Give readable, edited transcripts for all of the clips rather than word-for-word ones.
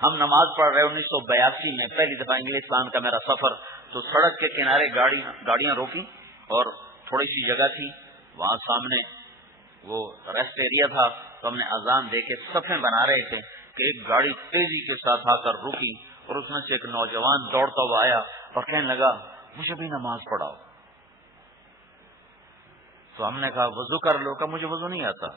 ہم نماز پڑھ رہے 1982 میں، پہلی دفعہ انگلستان کا میرا سفر، تو سڑک کے کنارے گاڑیاں روکی اور تھوڑی سی جگہ تھی، وہاں سامنے وہ ریسٹ ایریا تھا، تو ہم نے اذان دے کے صفیں بنا رہے تھے کہ ایک گاڑی تیزی کے ساتھ آ کر رکی اور اس میں سے ایک نوجوان دوڑتا ہوا آیا اور کہنے لگا مجھے بھی نماز پڑھاؤ. تو ہم نے کہا وضو کر لو. کہا مجھے وضو نہیں آتا.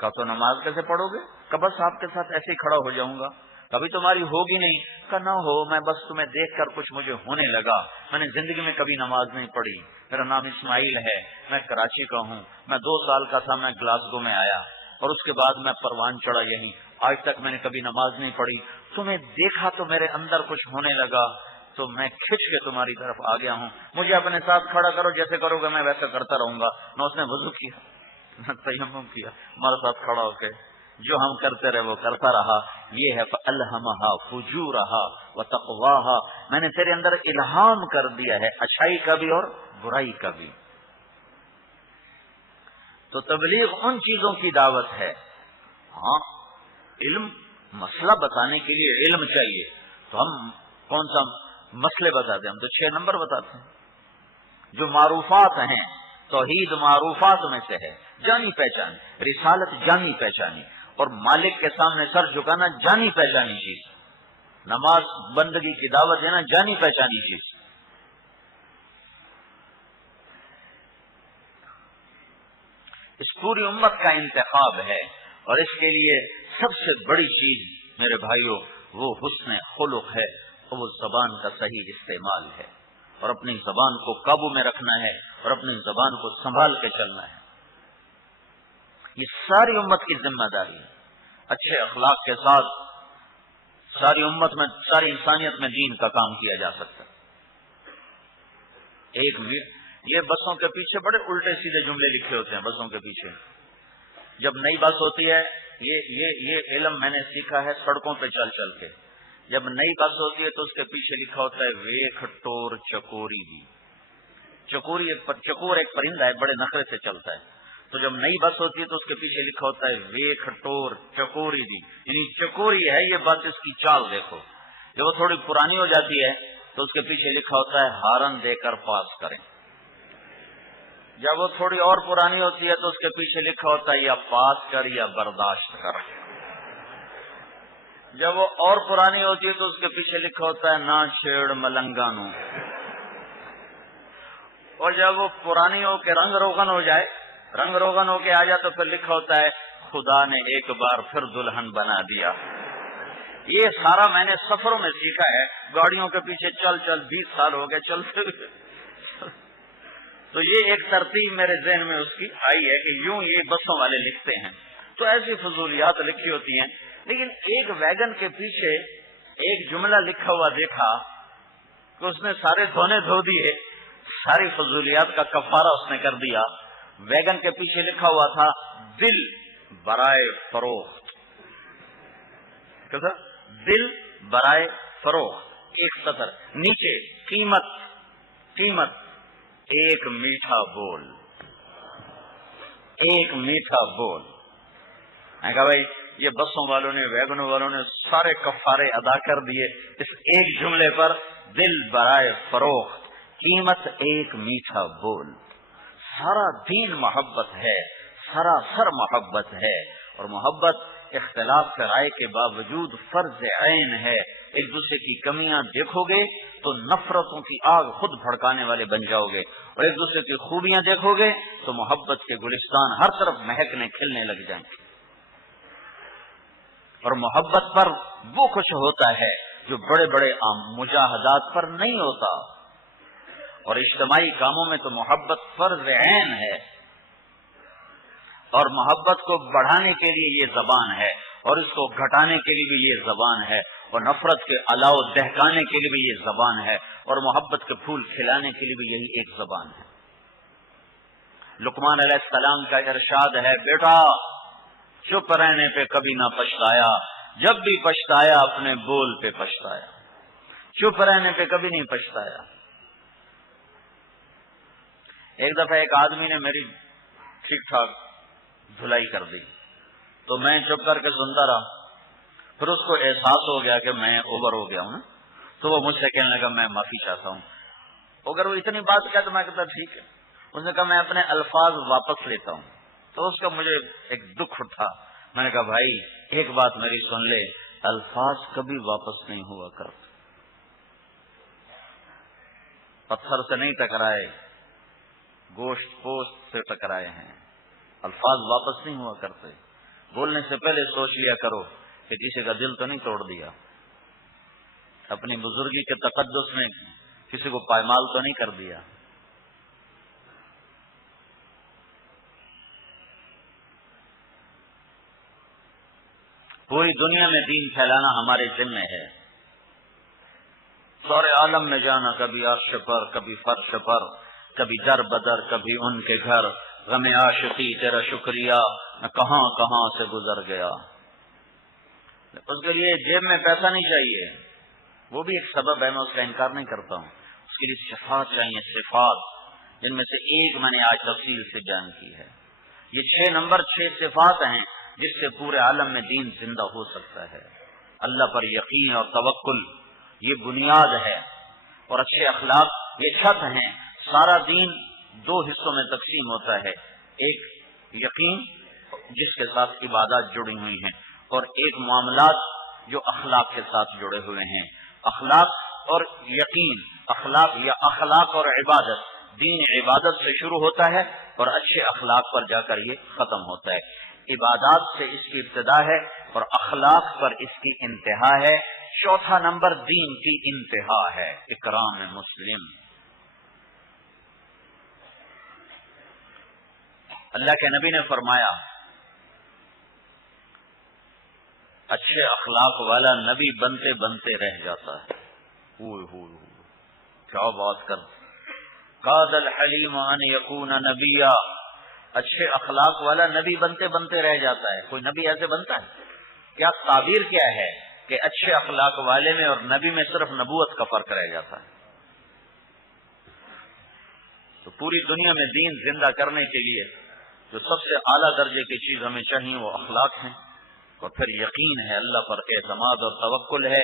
کہا تو نماز کیسے پڑھو گے؟ کہ بس آپ کے ساتھ ایسے ہی کھڑا ہو جاؤں گا. کبھی تمہاری ہوگی نہیں. کہ نہ ہو، میں بس تمہیں دیکھ کر کچھ مجھے ہونے لگا. میں نے زندگی میں کبھی نماز نہیں پڑھی. میرا نام اسماعیل ہے، میں کراچی کا ہوں. میں 2 سال کا تھا، میں گلاسگو میں آیا اور اس کے بعد میں پروان چڑھا یہیں. آج تک میں نے کبھی نماز نہیں پڑھی. تمہیں دیکھا تو میرے اندر کچھ ہونے لگا، تو میں کھچ کے تمہاری طرف آ گیا ہوں. مجھے اپنے ساتھ کھڑا کرو، جیسے کرو گے میں ویسا کرتا رہوں گا. نہ اس نے وضو کیا نہ تیمم کیا، ہمارے ساتھ کھڑا ہو کے جو ہم کرتے رہے وہ کرتا رہا. یہ ہے فَأَلْهَمَهَا فُجُورَهَا وَتَقْوَاهَا، میں نے تیرے اندر الہام کر دیا ہے اچھائی کا بھی اور برائی کا بھی. تو تبلیغ ان چیزوں کی دعوت ہے. ہاں علم، مسئلہ بتانے کے لیے علم چاہیے. تو ہم کون سا مسئلے بتاتے ہیں؟ ہم تو 6 نمبر بتاتے ہیں جو معروفات ہیں. توحید معروفات میں سے ہے، جانی پہچانی. رسالت جانی پہچانی، اور مالک کے سامنے سر جھکانا جانی پہچانی چیز. نماز بندگی کی دعوت دینا جانی پہچانی چیز. اس پوری امت کا انتخاب ہے، اور اس کے لیے سب سے بڑی چیز میرے بھائیوں وہ حسن خلق ہے، اور وہ زبان کا صحیح استعمال ہے، اور اپنی زبان کو قابو میں رکھنا ہے، اور اپنی زبان کو سنبھال کے چلنا ہے. یہ ساری امت کی ذمہ داری ہے. اچھے اخلاق کے ساتھ ساری امت میں، ساری انسانیت میں دین کا کام کیا جا سکتا ہے. یہ بسوں کے پیچھے بڑے الٹے سیدھے جملے لکھے ہوتے ہیں. بسوں کے پیچھے جب نئی بس ہوتی ہے، یہ علم میں نے سیکھا ہے سڑکوں پہ چل چل کے. جب نئی بس ہوتی ہے تو اس کے پیچھے لکھا ہوتا ہے ویکھ ٹور چکوری دی. چکور ایک پرندہ ہے، بڑے نخرے سے چلتا ہے. تو جب نئی بس ہوتی ہے تو اس کے پیچھے لکھا ہوتا ہے ویکھ ٹور چکوری دی، یعنی چکوری ہے یہ بس، اس کی چال دیکھو. جب وہ تھوڑی پرانی ہو جاتی ہے تو اس کے پیچھے لکھا ہوتا ہے ہارن دے کر پاس کریں. جب وہ تھوڑی اور پرانی ہوتی ہے تو اس کے پیچھے لکھا ہوتا ہے یا پاس کر یا برداشت کر. جب وہ اور پرانی ہوتی ہے تو اس کے پیچھے لکھا ہوتا ہے نہ چھیڑ ملنگانو. اور جب وہ پرانی ہو کے رنگ روغن ہو جائے، رنگ روغن ہو کے آ جائے، تو پھر لکھا ہوتا ہے خدا نے ایک بار پھر دلہن بنا دیا. یہ سارا میں نے سفروں میں سیکھا ہے، گاڑیوں کے پیچھے چل 20 سال ہو گئے چلتے ہوئے. تو یہ ایک ترتیب میرے ذہن میں اس کی آئی ہے کہ یوں یہ بسوں والے لکھتے ہیں. تو ایسی فضولیات لکھی ہوتی ہیں. لیکن ایک ویگن کے پیچھے ایک جملہ لکھا ہوا دیکھا کہ اس نے سارے دھونے دھو دیے، ساری فضولیات کا کفارہ اس نے کر دیا. ویگن کے پیچھے لکھا ہوا تھا دل برائے فروخت. کیسا؟ دل برائے فروخت. ایک سطر نیچے قیمت ایک میٹھا بول. ایک میٹھا بول. میں کہا بھائی یہ بسوں والوں نے، ویگنوں والوں نے سارے کفارے ادا کر دیے اس ایک جملے پر. دل برائے فروخت، قیمت ایک میٹھا بول. سارا دین محبت ہے، سراسر محبت ہے. اور محبت اختلاف کے رائے کے باوجود فرض عین ہے. ایک دوسرے کی کمیاں دیکھو گے تو نفرتوں کی آگ خود بھڑکانے والے بن جاؤ گے، اور ایک دوسرے کی خوبیاں دیکھو گے تو محبت کے گلستان ہر طرف مہکنے کھلنے لگ جائیں گے. اور محبت پر وہ کچھ ہوتا ہے جو بڑے بڑے مجاہدات پر نہیں ہوتا. اور اجتماعی کاموں میں تو محبت فرض عین ہے. اور محبت کو بڑھانے کے لیے یہ زبان ہے، اور اس کو گھٹانے کے لیے بھی یہ زبان ہے، اور نفرت کے الاؤ دہکانے کے لیے بھی یہ زبان ہے، اور محبت کے پھول کھلانے کے لیے بھی یہی ایک زبان ہے. لقمان علیہ السلام کا ارشاد ہے بیٹا چپ رہنے پہ کبھی نہ پچھتایا، جب بھی پچھتایا اپنے بول پہ پچھتایا. چپ رہنے پہ کبھی نہیں پچھتایا. ایک دفعہ ایک آدمی نے میری ٹھیک ٹھاک دھلائی کر دی تو میں چپ کر کے سنتا رہا. پھر اس کو احساس ہو گیا کہ میں اوور ہو گیا ہوں نا، تو وہ مجھ سے کہنے لگا میں معافی چاہتا ہوں. اگر وہ اتنی بات کہا تو میں کہتا ٹھیک ہے. اس نے کہا میں اپنے الفاظ واپس لیتا ہوں. تو اس کا مجھے ایک دکھ اٹھا. میں نے کہا بھائی ایک بات میری سن لے، الفاظ کبھی واپس نہیں ہوا کرتے. پتھر سے نہیں ٹکرائے، گوشت پوست سے ٹکرائے ہیں. الفاظ واپس نہیں ہوا کرتے. بولنے سے پہلے سوچ لیا کرو کہ کسی کا دل تو نہیں توڑ دیا، اپنی بزرگی کے تقدس میں کسی کو پائمال تو نہیں کر دیا. پوری دنیا میں دین پھیلانا ہمارے ذمہ ہے. سارے عالم میں جانا، کبھی عرش پر، کبھی فرش پر، کبھی در بدر، کبھی ان کے گھر. غم عاشقی تیرا شکریہ میں کہاں کہاں سے گزر گیا. اس کے لیے جیب میں پیسہ نہیں چاہیے، وہ بھی ایک سبب ہے، میں اس کا انکار نہیں کرتا ہوں. اس کے لیے صفات چاہیے، صفات جن میں سے ایک میں نے آج تفصیل سے بیان کی ہے. یہ 6 صفات ہیں جس سے پورے عالم میں دین زندہ ہو سکتا ہے. اللہ پر یقین اور توکل یہ بنیاد ہے، اور اچھے اخلاق یہ چھت ہیں. سارا دین 2 حصوں میں تقسیم ہوتا ہے، ایک یقین جس کے ساتھ عبادات جڑی ہوئی ہیں، اور ایک معاملات جو اخلاق کے ساتھ جڑے ہوئے ہیں. اخلاق اور یقین، اخلاق یا اخلاق اور عبادت. دین عبادت سے شروع ہوتا ہے اور اچھے اخلاق پر جا کر یہ ختم ہوتا ہے. عبادات سے اس کی ابتدا ہے اور اخلاق پر اس کی انتہا ہے. چوتھا نمبر دین کی انتہا ہے، اکرام مسلم. اللہ کے نبی نے فرمایا اچھے اخلاق والا نبی بنتے بنتے رہ جاتا ہے. کیا بات کر، قاد الحلیم ان یکون نبیا. اچھے اخلاق والا نبی بنتے بنتے رہ جاتا ہے. کوئی نبی ایسے بنتا ہے؟ کیا تعبیر کیا ہے کہ اچھے اخلاق والے میں اور نبی میں صرف نبوت کا فرق رہ جاتا ہے. تو پوری دنیا میں دین زندہ کرنے کے لیے جو سب سے اعلیٰ درجے کی چیز ہمیں چاہیے وہ اخلاق ہیں، اور پھر یقین ہے، اللہ پر اعتماد اور توکل ہے.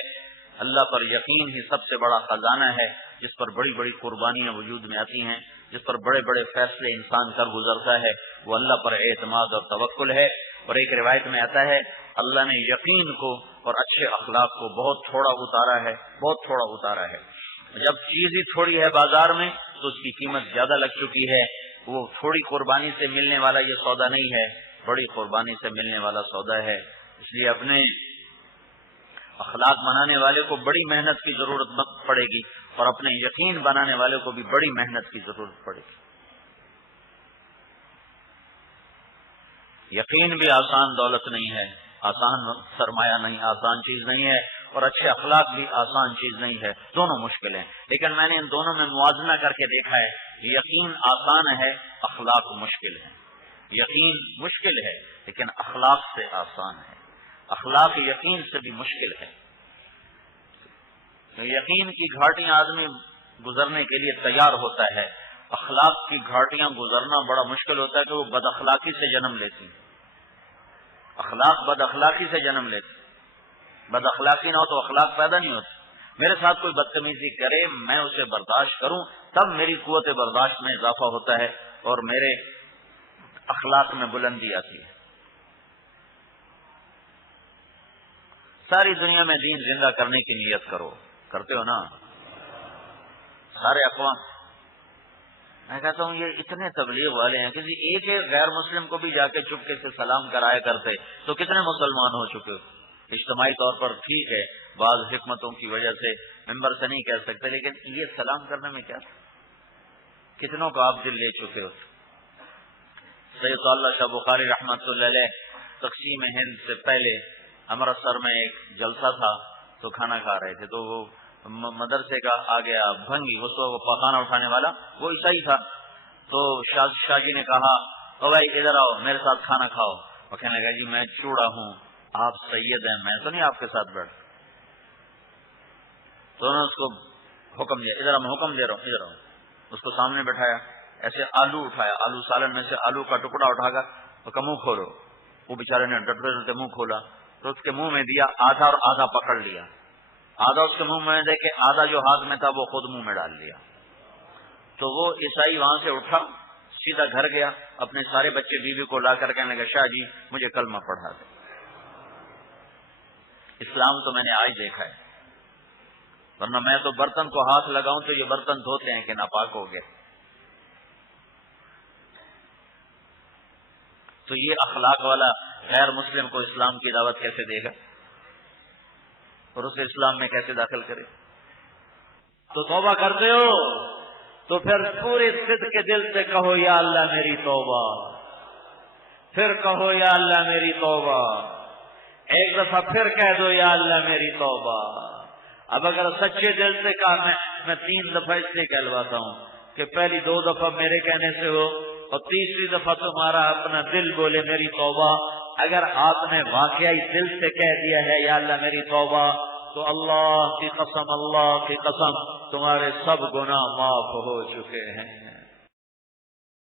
اللہ پر یقین ہی سب سے بڑا خزانہ ہے جس پر بڑی بڑی قربانیاں وجود میں آتی ہیں، جس پر بڑے بڑے فیصلے انسان کر گزرتا ہے. وہ اللہ پر اعتماد اور توکل ہے. اور ایک روایت میں آتا ہے اللہ نے یقین کو اور اچھے اخلاق کو بہت تھوڑا اتارا ہے، بہت تھوڑا اتارا ہے. جب چیز ہی تھوڑی ہے بازار میں تو اس کی قیمت زیادہ لگ چکی ہے. وہ تھوڑی قربانی سے ملنے والا یہ سودا نہیں ہے، بڑی قربانی سے ملنے والا سودا ہے. اس لیے اپنے اخلاق بنانے والے کو بڑی محنت کی ضرورت پڑے گی، اور اپنے یقین بنانے والے کو بھی بڑی محنت کی ضرورت پڑے گی. یقین بھی آسان دولت نہیں ہے، آسان سرمایہ نہیں، آسان چیز نہیں ہے، اور اچھے اخلاق بھی آسان چیز نہیں ہے. دونوں مشکل ہیں. لیکن میں نے ان دونوں میں موازنہ کر کے دیکھا ہے، یقین آسان ہے، اخلاق مشکل ہے. یقین مشکل ہے لیکن اخلاق سے آسان ہے. اخلاق یقین سے بھی مشکل ہے. تو یقین کی گھاٹیاں آدمی گزرنے کے لیے تیار ہوتا ہے، اخلاق کی گھاٹیاں گزرنا بڑا مشکل ہوتا ہے کہ وہ بد اخلاقی سے جنم لیتی ہیں. اخلاق بد اخلاقی سے جنم لیتی، بد اخلاقی نہ ہو تو اخلاق پیدا نہیں ہوتی. میرے ساتھ کوئی بدتمیزی کرے، میں اسے برداشت کروں، تب میری قوت برداشت میں اضافہ ہوتا ہے اور میرے اخلاق میں بلندی آتی ہے. ساری دنیا میں دین زندہ کرنے کی نیت کرو. کرتے ہو نا سارے اقوام؟ میں کہتا ہوں یہ اتنے تبلیغ والے ہیں، کسی ایک غیر مسلم کو بھی جا کے چپکے سے سلام کرایا کرتے تو کتنے مسلمان ہو چکے. اجتماعی طور پر ٹھیک ہے، بعض حکمتوں کی وجہ سے ممبر سے نہیں کہہ سکتے، لیکن یہ سلام کرنے میں کیا تھا؟ کتنوں کو آپ دل لے چکے ہو. سید اللہ شاہ بخاری رحمۃ اللہ علیہ تقسیم ہند سے پہلے امرتسر میں ایک جلسہ تھا تو کھانا کھا رہے تھے، تو وہ مدرسے کا آ گیا بھنگی، اس کو پخانا اٹھانے والا وہ عیسائی تھا. تو شاہ جی نے کہا او بھائی ادھر آؤ میرے ساتھ کھانا کھاؤ. وہ کہنے لگا جی میں چوڑا ہوں، آپ سید ہیں، میں تو نہیں آپ کے ساتھ بیٹھ. تو انہوں نے اس کو حکم دیا، ادھر میں حکم دے رہا ہوں ادھر آؤ. اس کو سامنے بٹھایا، ایسے آلو اٹھایا، آلو سالن میں سے آلو کا ٹکڑا اٹھا کر اس کا منہ کھولو. وہ بیچارے نے ڈرتے ڈرتے منہ کھولا. تو اس کے منہ میں دیا آدھا اور آدھا پکڑ لیا، آدھا اس کے منہ میں دے کے آدھا جو ہاتھ میں تھا وہ خود منہ میں ڈال لیا۔ تو وہ عیسائی وہاں سے اٹھا، سیدھا گھر گیا، اپنے سارے بچے بیوی کو لا کر کہنے لگا شاہ جی مجھے کلمہ پڑھا دے۔ اسلام تو میں نے آج دیکھا ہے، ورنہ میں تو برتن کو ہاتھ لگاؤں تو یہ برتن دھوتے ہیں کہ ناپاک ہو گئے۔ تو یہ اخلاق والا غیر مسلم کو اسلام کی دعوت کیسے دے گا اور اسے اسلام میں کیسے داخل کرے؟ تو توبہ کرتے ہو تو پھر پورے صدق کے دل سے کہو یا اللہ میری توبہ، پھر کہو یا اللہ میری توبہ، ایک دفعہ پھر کہہ دو یا اللہ میری توبہ۔ اب اگر سچے دل سے کہا، میں 3 دفعہ اس لیے کہلواتا ہوں کہ پہلی 2 دفعہ میرے کہنے سے ہو اور تیسری دفعہ تمہارا اپنا دل بولے میری توبہ۔ اگر آپ نے واقعی دل سے کہہ دیا ہے یا اللہ میری توبہ، تو اللہ کی قسم تمہارے سب گناہ معاف ہو چکے ہیں۔